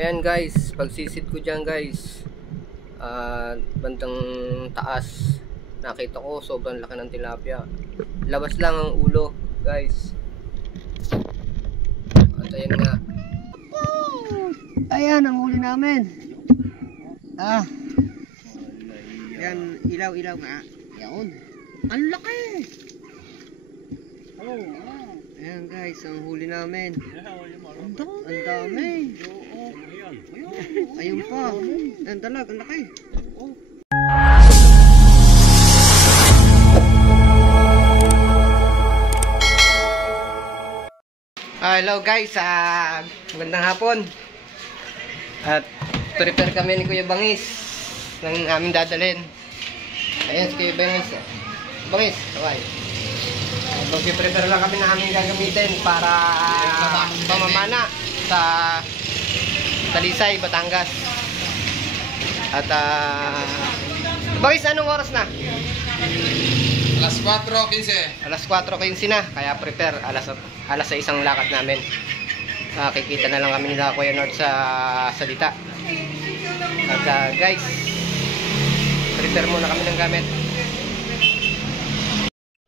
Ayan guys, pagsisid ko dyan guys, bandang taas, nakita ko sobrang laki ng tilapia. Labas lang ang ulo guys. At ayan nga. Ayan ang huli namin. Yan, ilaw-ilaw nga. Yan. Ang laki. Ayan guys, ang huli namin. Ang dami. Ayun pa. Ayan talag, ang laki. Hello guys, magandang hapon. At prepare kami ni Kuya Bangis ng aming dadalhin. Ayan si Kuya Bangis. Bangis, okay. Mag-prepare lang kami na aming gagamitin para pamamana sa Talisay, Batangas. At Bangis, anong oras na? Alas 4:15. Alas 4:15 na, kaya prepare alas 6 ang lakad namin. Kikita na lang kami nila Kuya Nord sa salita. At guys, prepare muna kami ng gamit.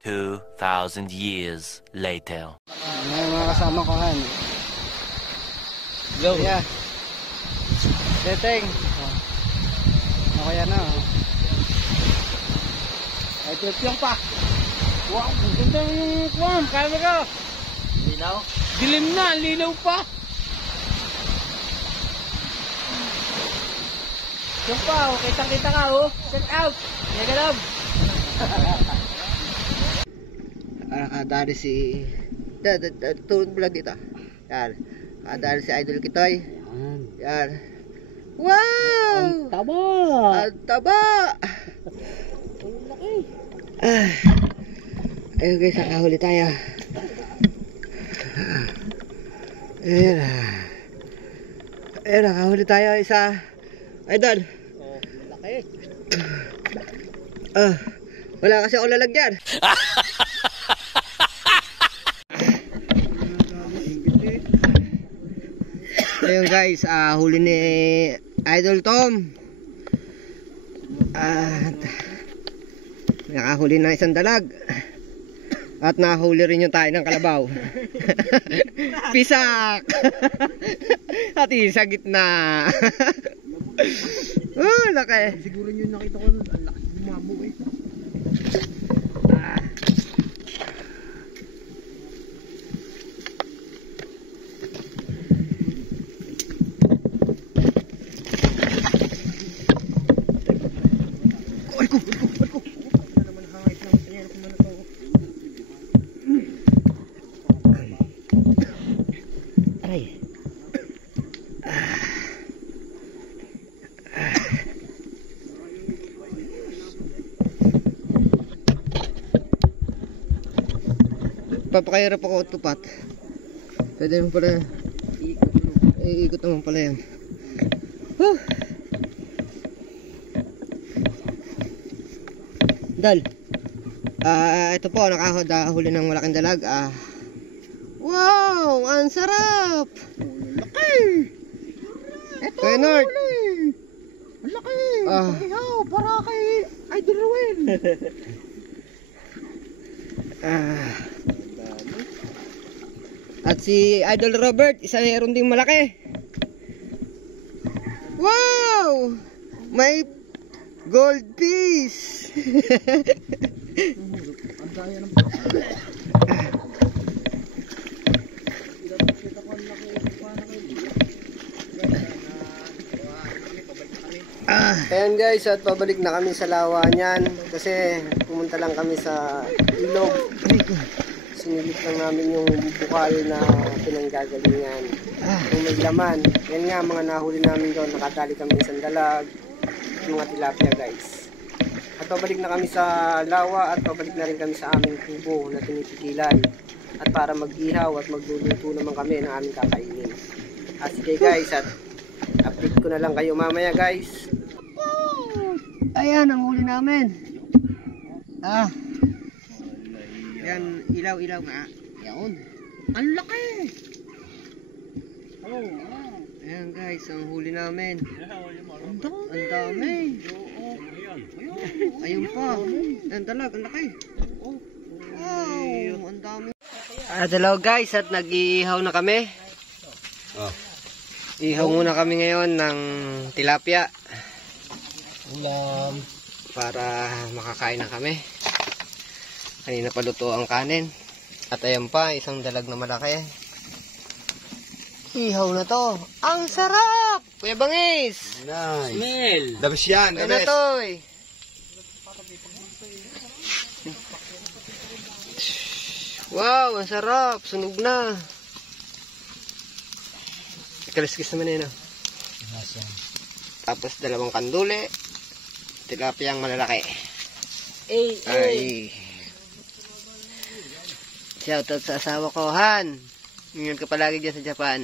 2,000 years later. May mga kasama ko han. Go. Yeah. Setting. Okay na. Ay, tuyong pa. Wow, ang ganda yung kwan, camera. Linaw. Dilim na, linaw pa. Yung pa, kita-kita ka, oh. Check out. Negative. Nakadari si... Tulog vlog dito. Yan. Nakadari si Idol Kitoy. Yan. Wow! Ang taba. Ang taba! Ang laki. Ayun guys, nakahuli tayo. Ayun. Ayun, nakahuli tayo isa. Idol. Oh, laki. Wala kasi ako lalagyan. Ayun guys, huli ni Idol Tom. At nakahuli na isang dalag. At nahuli rin yung tayo ng kalabaw. Pisak. At sa gitna. Laki. Siguro yun nakita ko, ang laki lumabo eh. Papakahirap ako tupat. Pwede naman pala iikot naman pala yan. Dal. Ito po, nakahuli ng malaking dalag. Wow! Ang sarap! Laki! Ito Kuya Nord. ang laki! Ihaw, para kay Idol Ruel. At si Idol Robert, isa meron ding malaki. Wow! May gold piece. Ang daya ng Ayan guys, at pabalik na kami sa Lawanyan kasi pumunta lang kami sa ilog. Sinilip lang namin yung bukal na pinanggagalingan. Yung may laman. Yan nga, mga nahuli namin doon. Nakatali kami isang dalag, mga tilapia guys. At pabalik na kami sa lawa at pabalik na rin kami sa aming kubo na tinipigilan. At para mag-ihaw at magluluto naman kami ng aming kakainin. Sige guys, at update ko na lang kayo mamaya guys. Ayan ang huli namin. Yan, ilaw-ilaw nga. Yan. Ang laki. Ayan guys. guys, ang huli namin. Ang dami. Ayun pa. Ang dalag, ang laki. Wow, ang dami. Hello guys, at nag-iihaw na kami. Ihaw muna kami ngayon ng tilapia. Ulam. Para makakain na kami. Kanina pa luto ang kanin. At ayan pa, isang dalag na malaki. Ihaw na to. Ang sarap! Kuya Bangis! Nice. Mel. Dabis yan. Ano to eh? Wow, ang sarap. Sunog na. Kaliskis naman yun. Tapos dalawang kanduli. Tilapia ang malalaki. Ay. Shoutout sa asawa ko, Han. Ingat ka palagi dyan sa Japan.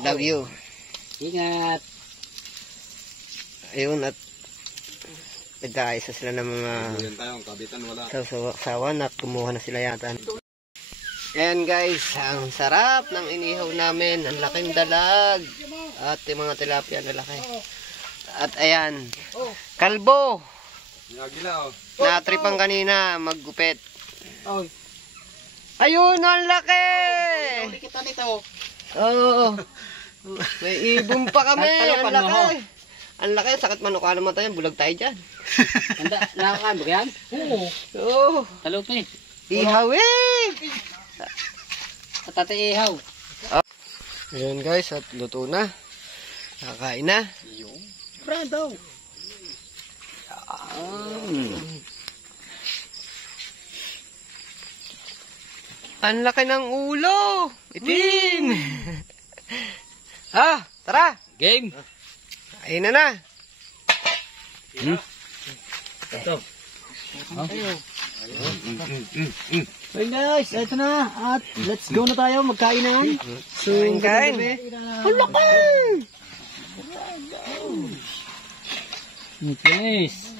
Love you. Ingat. Ayun, at nagkaisa sila ng mga sawan at kumuha na sila yata. Ayan guys, ang sarap ng inihaw namin. Ang laking dalag. At yung mga tilapia na laki. At ayan, kalbo. Natripang kanina, maggupit. Ayun, ang laki! Kita nito. Oo. May ibon pa kami. Ang laki. Ang laki, sakit manukha naman tayo. Bulag tayo dyan. Nakakain ba yan? Oo. Talupi. Ihaw eh. Katate ihaw. Ayan guys, at luto na. Kakain na. Brando. Ang laki ng ulo. Itim. Tara. Game. Ayun na. Ito. Hey guys, ito na. At let's go na tayo. Magkain na yun. So, kain. Ang laki! Nice.